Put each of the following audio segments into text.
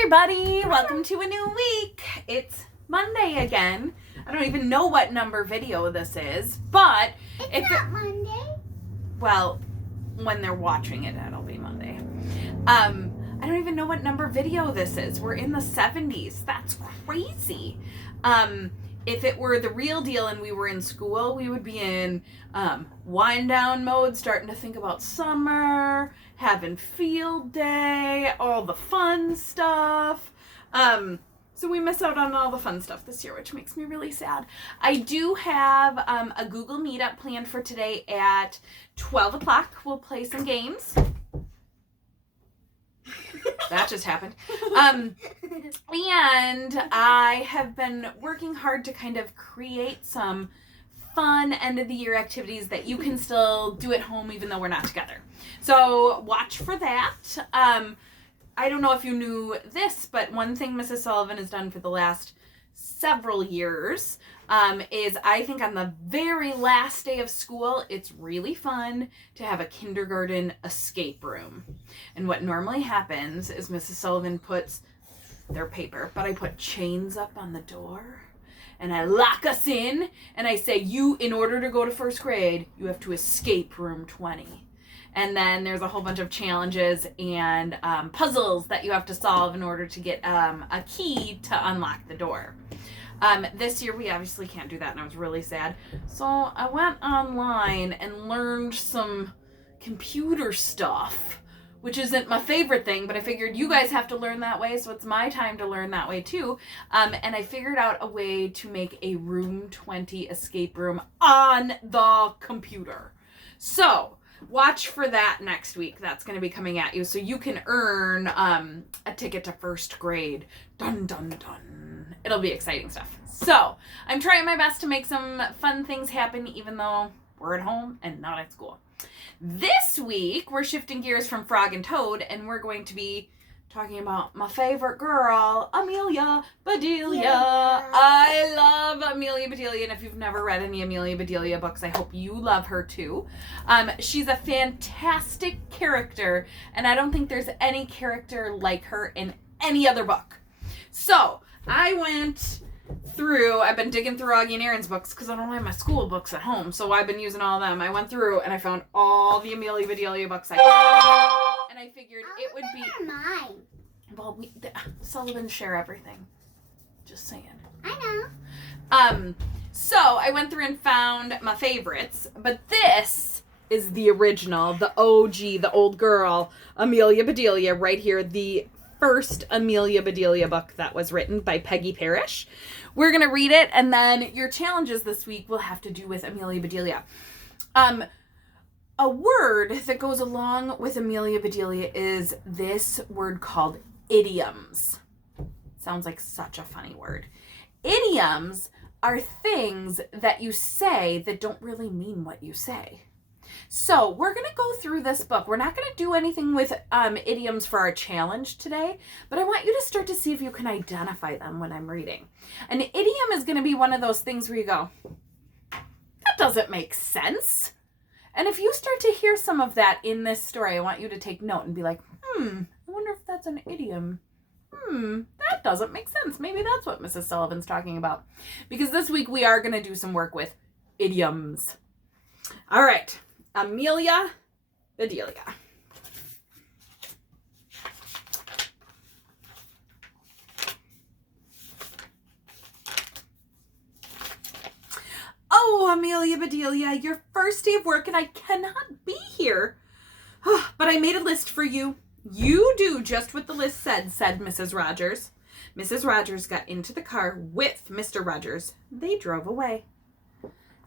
everybody, welcome to a new week. It's Monday again. I don't even know what number video this is, but It's not Monday. Well, when they're watching it, it'll be Monday. I don't even know what number video this is. We're in the 70s. That's crazy. If it were the real deal and we were in school, we would be in wind down mode, starting to think about summer, having field day, all the fun stuff. So we miss out on all the fun stuff this year, which makes me really sad. I do have a Google Meetup planned for today at 12 o'clock. We'll play some games. That just happened. And I have been working hard to kind of create some fun end of the year activities that you can still do at home even though we're not together. So watch for that. I don't know if you knew this, but one thing Mrs. Sullivan has done for the last several years is I think on the very last day of school, it's really fun to have a kindergarten escape room. And what normally happens is Mrs. Sullivan puts their paper, but I put chains up on the door and I lock us in and I say, in order to go to first grade, you have to escape room 20. And then there's a whole bunch of challenges and puzzles that you have to solve in order to get a key to unlock the door. This year we obviously can't do that and I was really sad. So I went online and learned some computer stuff, which isn't my favorite thing, but I figured you guys have to learn that way, so it's my time to learn that way too. And I figured out a way to make a room 20 escape room on the computer. So watch for that next week. That's going to be coming at you. So you can earn a ticket to first grade. Dun, dun, dun. It'll be exciting stuff. So I'm trying my best to make some fun things happen even though we're at home and not at school. This week, we're shifting gears from Frog and Toad, and we're going to be talking about my favorite girl, Amelia Bedelia. Yeah. I love Amelia Bedelia, and if you've never read any Amelia Bedelia books, I hope you love her too. She's a fantastic character, and I don't think there's any character like her in any other book. So, I've been digging through Augie and Aaron's books because I don't have my school books at home, so I've been using all of them. I went through and I found all the Amelia Bedelia books I could, and I figured it would be mine. Well, Sullivans share everything. Just saying. I know. So I went through and found my favorites, but this is the original, the OG, the old girl, Amelia Bedelia, right here, the first Amelia Bedelia book that was written by Peggy Parrish. We're going to read it, and then your challenges this week will have to do with Amelia Bedelia. A word that goes along with Amelia Bedelia is this word called idioms. Sounds like such a funny word. Idioms are things that you say that don't really mean what you say. So we're going to go through this book. We're not going to do anything with idioms for our challenge today, but I want you to start to see if you can identify them when I'm reading. An idiom is going to be one of those things where you go, that doesn't make sense. And if you start to hear some of that in this story, I want you to take note and be like, I wonder if that's an idiom. That doesn't make sense. Maybe that's what Mrs. Sullivan's talking about. Because this week we are going to do some work with idioms. All right. Amelia Bedelia. Oh, Amelia Bedelia, your first day of work and I cannot be here. But I made a list for you. You do just what the list said Mrs. Rogers. Mrs. Rogers got into the car with Mr. Rogers. They drove away.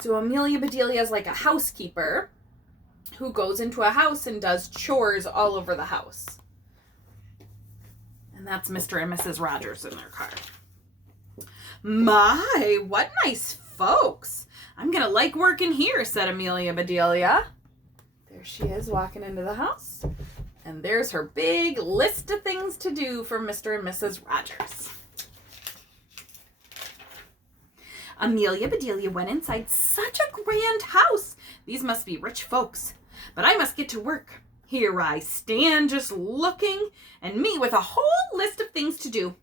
So Amelia Bedelia is like a housekeeper who goes into a house and does chores all over the house. And that's Mr. and Mrs. Rogers in their car. My, what nice folks. I'm going to like working here, said Amelia Bedelia. There she is walking into the house. And there's her big list of things to do for Mr. and Mrs. Rogers. Amelia Bedelia went inside. Such a grand house. These must be rich folks. But I must get to work. Here I stand just looking, and me with a whole list of things to do.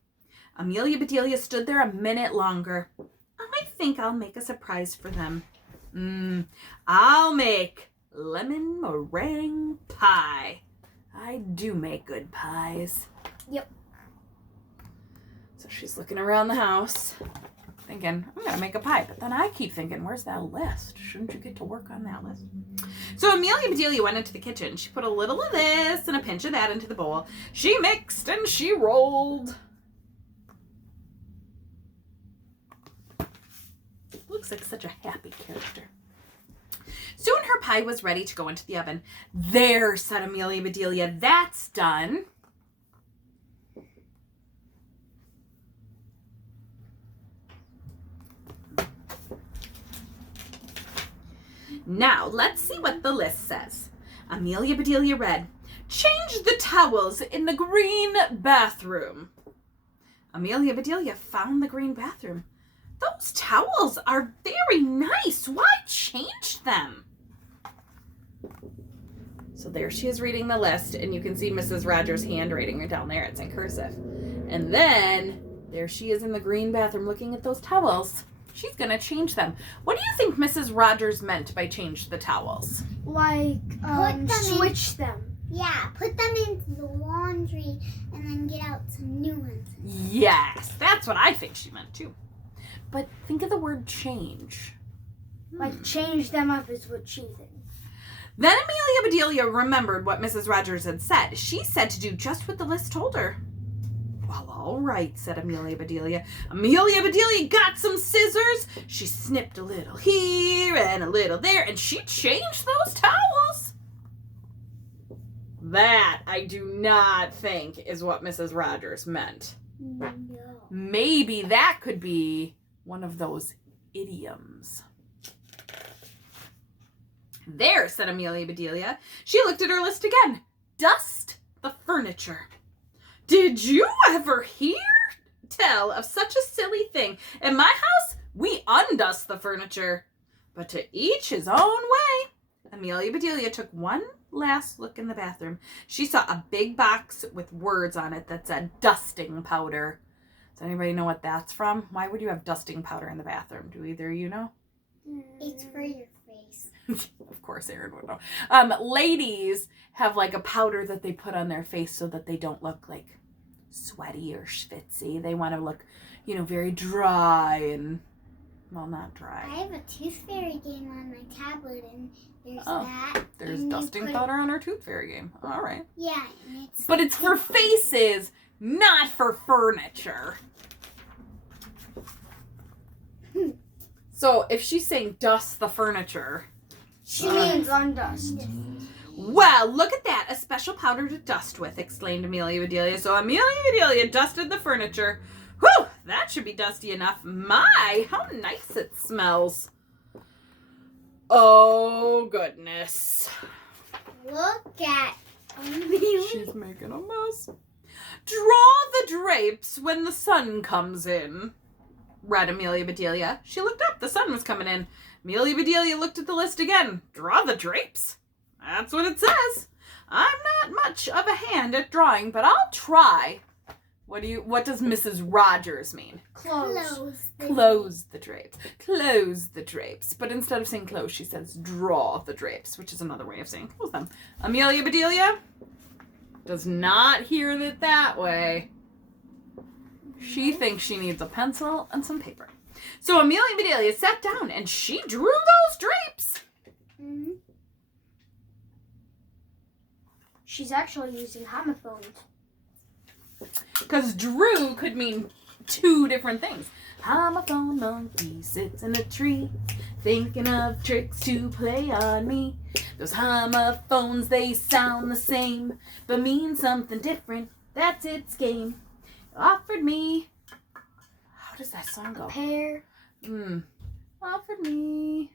Amelia Bedelia stood there a minute longer. I think I'll make a surprise for them. I'll make lemon meringue pie. I do make good pies. Yep. So she's looking around the house, thinking, I'm going to make a pie. But then I keep thinking, where's that list? Shouldn't you get to work on that list? So Amelia Bedelia went into the kitchen. She put a little of this and a pinch of that into the bowl. She mixed and she rolled. Looks like such a happy character. Soon her pie was ready to go into the oven. There, said Amelia Bedelia, that's done. Now, let's see what the list says. Amelia Bedelia read, change the towels in the green bathroom. Amelia Bedelia found the green bathroom. Those towels are very nice. Why change them? So there she is reading the list, and you can see Mrs. Rogers' handwriting down there. It's in cursive. And then there she is in the green bathroom looking at those towels. She's going to change them. What do you think Mrs. Rogers meant by change the towels? Like, switch them. Yeah, put them into the laundry and then get out some new ones. Yes, that's what I think she meant too. But think of the word change. Like, change them up is what she thinks. Then Amelia Bedelia remembered what Mrs. Rogers had said. She said to do just what the list told her. Well, all right, said Amelia Bedelia. Amelia Bedelia got some scissors. She snipped a little here and a little there, and she changed those towels. That, I do not think, is what Mrs. Rogers meant. No. Maybe that could be one of those idioms. There, said Amelia Bedelia. She looked at her list again. Dust the furniture. Did you ever tell of such a silly thing? In my house, we undust the furniture. But to each his own way. Amelia Bedelia took one last look in the bathroom. She saw a big box with words on it that said dusting powder. Does anybody know what that's from? Why would you have dusting powder in the bathroom? Do either of you know? It's for your face. Of course, Erin would know. Ladies have like a powder that they put on their face so that they don't look like sweaty or schwitzy. They want to look, very dry and, well, not dry. I have a Tooth Fairy game on my tablet, and there's that. There's and dusting powder on our Tooth Fairy game. All right. Yeah, and it's. But it's for faces, not for furniture. So if she's saying dust the furniture, she means undust. Well, look at that. A special powder to dust with, exclaimed Amelia Bedelia. So Amelia Bedelia dusted the furniture. Whew, that should be dusty enough. My, how nice it smells. Oh, goodness. Look at She's making a mess. Draw the drapes when the sun comes in, read Amelia Bedelia. She looked up. The sun was coming in. Amelia Bedelia looked at the list again. Draw the drapes? That's what it says. I'm not much of a hand at drawing, but I'll try. What does Mrs. Rogers mean? Close. Close the drapes. Close the drapes. But instead of saying close, she says draw the drapes, which is another way of saying close them. Amelia Bedelia does not hear it that way. She thinks she needs a pencil and some paper. So Amelia Bedelia sat down and she drew those drapes. Mm-hmm. She's actually using homophones. Because drew could mean two different things. Homophone monkey sits in a tree, thinking of tricks to play on me. Those homophones, they sound the same, but mean something different. That's its game. Offered me. How does that song go? Pear. Offered me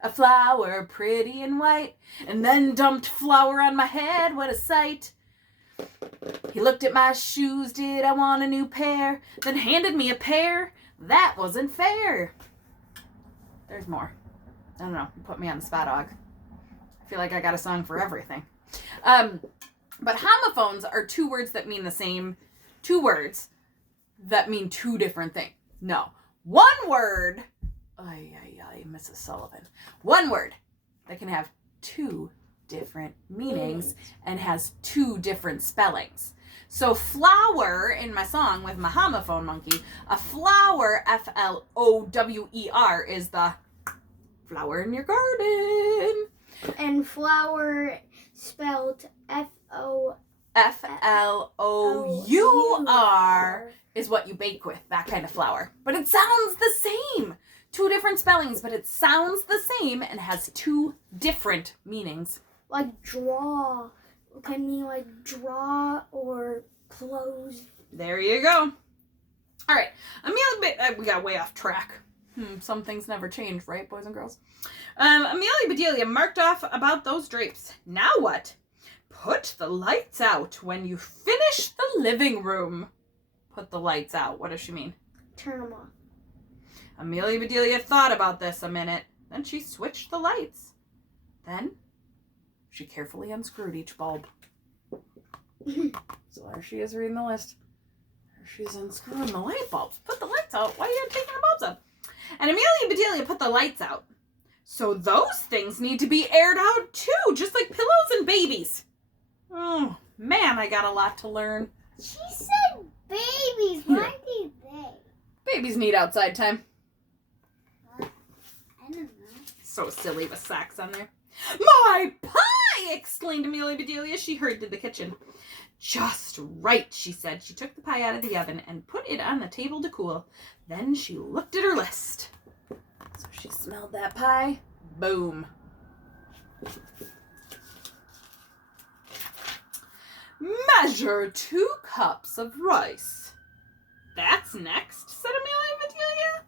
a flower, pretty and white, and then dumped flour on my head. What a sight. He looked at my shoes, did I want a new pair? Then handed me a pair. That wasn't fair. There's more. I don't know. You put me on the spot, dog. I feel like I got a song for everything. But homophones are two words that mean the same, two words that mean two different things. No. One word, Mrs. Sullivan. One word that can have two different meanings and has two different spellings. So flower in my song with my homophone monkey, a flower, Flower, is the flower in your garden. And flour spelled Flour is what you bake with, that kind of flour. But it sounds the same. Two different spellings, but it sounds the same and has two different meanings. Like draw. Can you like draw or close? There you go. All right. Amelia, we got way off track. Some things never change, right, boys and girls? Amelia Bedelia marked off about those drapes. Now what? Put the lights out when you finish the living room. Put the lights out. What does she mean? Turn them off. Amelia Bedelia thought about this a minute. Then she switched the lights. Then she carefully unscrewed each bulb. So there she is reading the list. There she's unscrewing the light bulbs. Put the lights out. Why are you taking the bulbs out? And Amelia Bedelia put the lights out. So those things need to be aired out too, just like pillows and babies. Oh, man, I got a lot to learn. She said babies. Why do they? Babies need outside time. I don't know. So silly with socks on there. My pie! Exclaimed Amelia Bedelia. She hurried to the kitchen. Just right, she said. She took the pie out of the oven and put it on the table to cool. Then she looked at her list. So she smelled that pie. Boom. Measure 2 cups of rice. That's next, said Amelia Bedelia.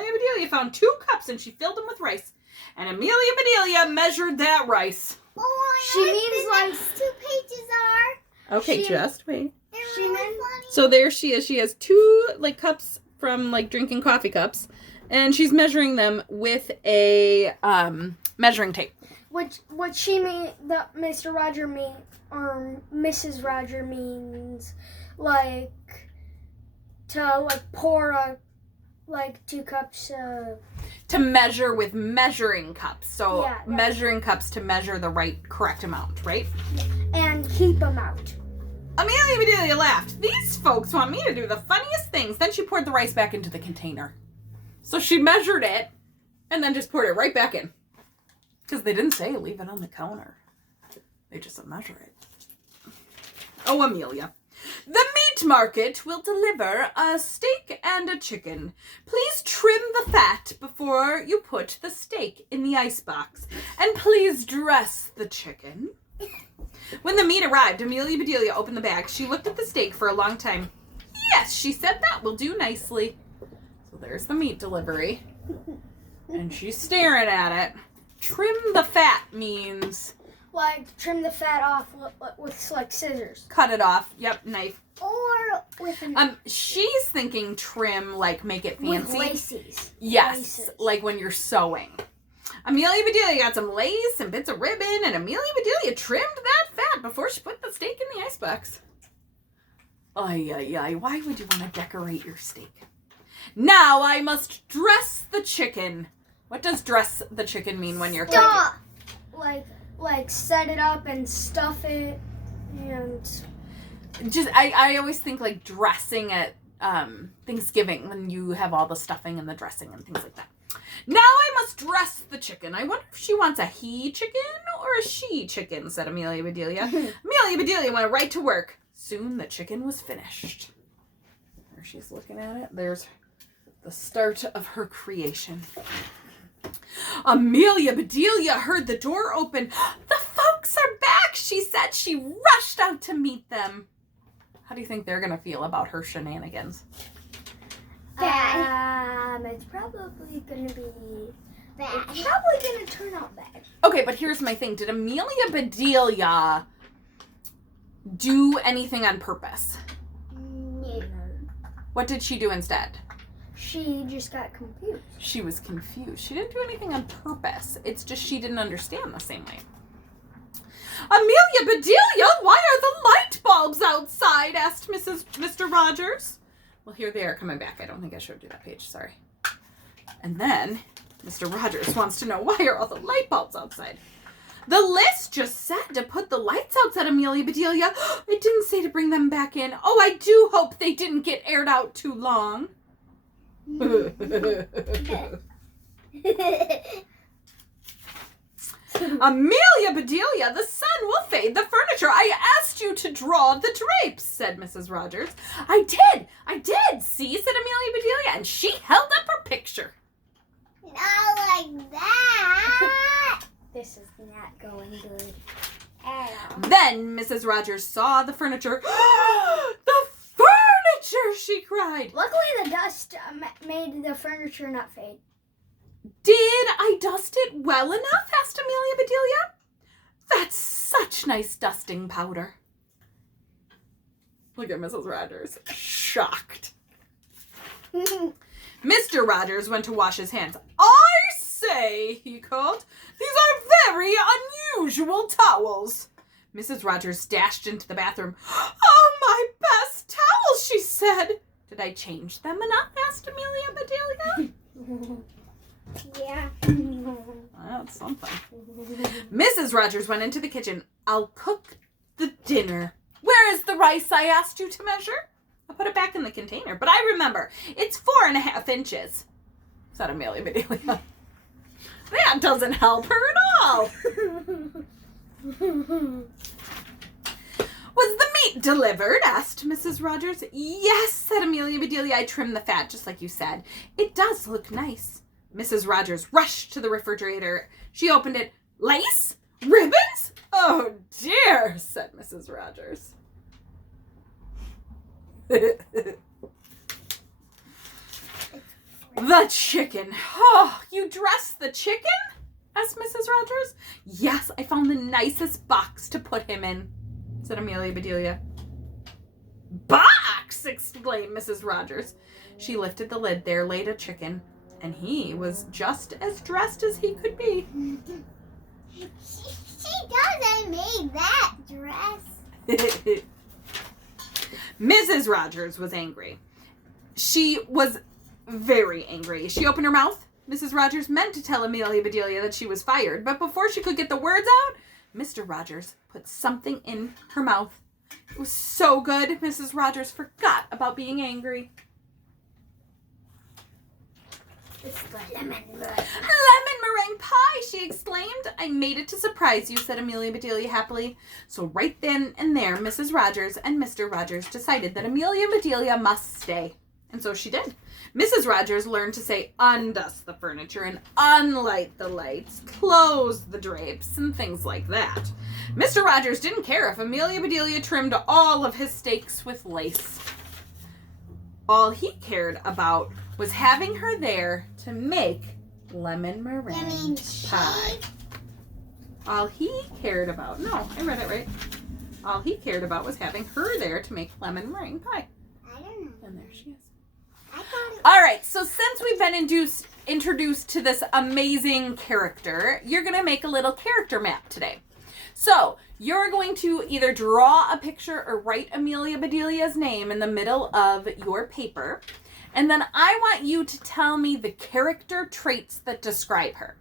Amelia Bedelia found 2 cups and she filled them with rice. And Amelia Bedelia measured that rice. Oh, She means the like next 2 pages are. Okay, She- just wait. They're She really meant- funny. So there she is. She has 2 cups from drinking coffee cups, and she's measuring them with a measuring tape. what she mean that Mr. Roger mean or Mrs. Roger means to pour 2 cups of To measure with measuring cups. So Yeah, right. measuring cups to measure the correct amount, right? and keep them out. Amelia Bedelia laughed. These folks want me to do the funniest things. Then she poured the rice back into the container. So she measured it and then just poured it right back in. Because they didn't say leave it on the counter. They just said measure it. Oh, Amelia. The meat market will deliver a steak and a chicken. Please trim the fat before you put the steak in the icebox. And please dress the chicken. When the meat arrived, Amelia Bedelia opened the bag. She looked at the steak for a long time. Yes, she said, that will do nicely. So there's the meat delivery. And she's staring at it. Trim the fat means Trim the fat off with scissors. cut it off. Yep, knife. Or with a She's thinking trim, make it With fancy. laces. Yes, Laces. like when you're sewing. Amelia Bedelia got some lace and bits of ribbon, and Amelia Bedelia trimmed that fat before she put the steak in the icebox. Ay, why would you want to decorate your steak? Now I must dress the chicken. What does dress the chicken mean when you're cooking? Stop. Set it up and stuff it and I always think dressing at Thanksgiving when you have all the stuffing and the dressing and things like that. Now I must dress the chicken. I wonder if she wants a he chicken or a she chicken, said Amelia Bedelia. Amelia Bedelia went right to work. Soon the chicken was finished. There she's looking at it. There's the start of her creation. Amelia Bedelia heard the door open. The folks are back, she said. She rushed out to meet them. How do you think they're going to feel about her shenanigans? Bad. it's probably gonna be Bad. it's probably gonna turn out bad. Okay, but here's my thing. Did Amelia Bedelia do anything on purpose? No. What did she do instead? She just got confused. She was confused. She didn't do anything on purpose. It's just she didn't understand the same way. Amelia Bedelia, why are the light bulbs outside? Asked Mr. Rogers. Well, here they are coming back. I don't think I showed you that page. Sorry. And then Mr. Rogers wants to know, why are all the light bulbs outside? The list just said to put the lights out, said Amelia Bedelia. It didn't say to bring them back in. Oh, I do hope they didn't get aired out too long. Amelia Bedelia, the sun will fade the furniture. I asked you to draw the drapes, said Mrs. Rogers. I did, see, said Amelia Bedelia, and she held up her picture. Not like that. This is not going good at all. Then Mrs. Rogers saw the furniture. The furniture, she cried. Luckily, the dust made the furniture not fade. Did I dust it well enough? Asked Amelia Bedelia. That's such nice dusting powder. Look at Mrs. Rogers, shocked. Mr. Rogers went to wash his hands. I say, he called, these are very unusual towels. Mrs. Rogers dashed into the bathroom. Oh, my best towels, she said. Did I change them enough? Asked Amelia Bedelia. Yeah. That's something. Mrs. Rogers went into the kitchen. I'll cook the dinner. Where is the rice I asked you to measure? I put it back in the container, but I remember. It's 4.5 inches, said Amelia Bedelia. That doesn't help her at all. Was the meat delivered? Asked Mrs. Rogers. Yes, said Amelia Bedelia. I trimmed the fat just like you said. It does look nice. Mrs. Rogers rushed to the refrigerator. She opened it. Lace? Ribbons? Oh, dear, said Mrs. Rogers. The chicken. Oh, you dressed the chicken? Asked Mrs. Rogers. Yes, I found the nicest box to put him in, said Amelia Bedelia. Box! Exclaimed Mrs. Rogers. She lifted the lid. There laid a chicken, and he was just as dressed as he could be. She doesn't make that dress. Mrs. Rogers was angry. She was very angry. She opened her mouth. Mrs. Rogers meant to tell Amelia Bedelia that she was fired, but before she could get the words out, Mr. Rogers put something in her mouth. It was so good, Mrs. Rogers forgot about being angry. It's the lemon meringue. Lemon meringue pie, she exclaimed. I made it to surprise you, said Amelia Bedelia happily. So right then and there, Mrs. Rogers and Mr. Rogers decided that Amelia Bedelia must stay. And so she did. Mrs. Rogers learned to say undust the furniture and unlight the lights, close the drapes, and things like that. Mr. Rogers didn't care if Amelia Bedelia trimmed all of his steaks with lace. All he cared about was having her there to make lemon meringue pie. All he cared about, no, I read it right. All he cared about was having her there to make lemon meringue pie. I don't know. And there she is. I thought it All right, so since we've been introduced to this amazing character, you're going to make a little character map today. So you're going to either draw a picture or write Amelia Bedelia's name in the middle of your paper. And then I want you to tell me the character traits that describe her.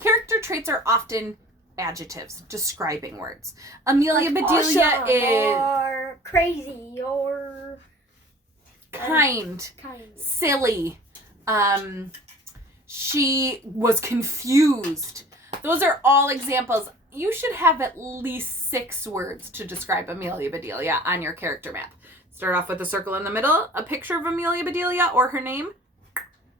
Character traits are often adjectives, describing words. Amelia Bedelia awesome, is or crazy, or kind, kind. silly. She was confused. Those are all examples. You should have at least 6 words to describe Amelia Bedelia on your character map. Start off with a circle in the middle, a picture of Amelia Bedelia or her name.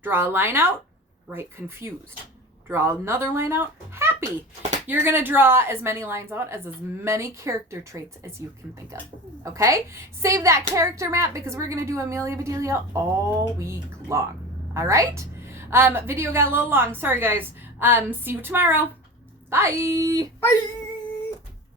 Draw a line out, write confused. Draw another line out, happy. You're going to draw as many lines out as many character traits as you can think of. Okay? Save that character map because we're going to do Amelia Bedelia all week long. All right? Video got a little long. Sorry, guys. See you tomorrow. Bye. Bye.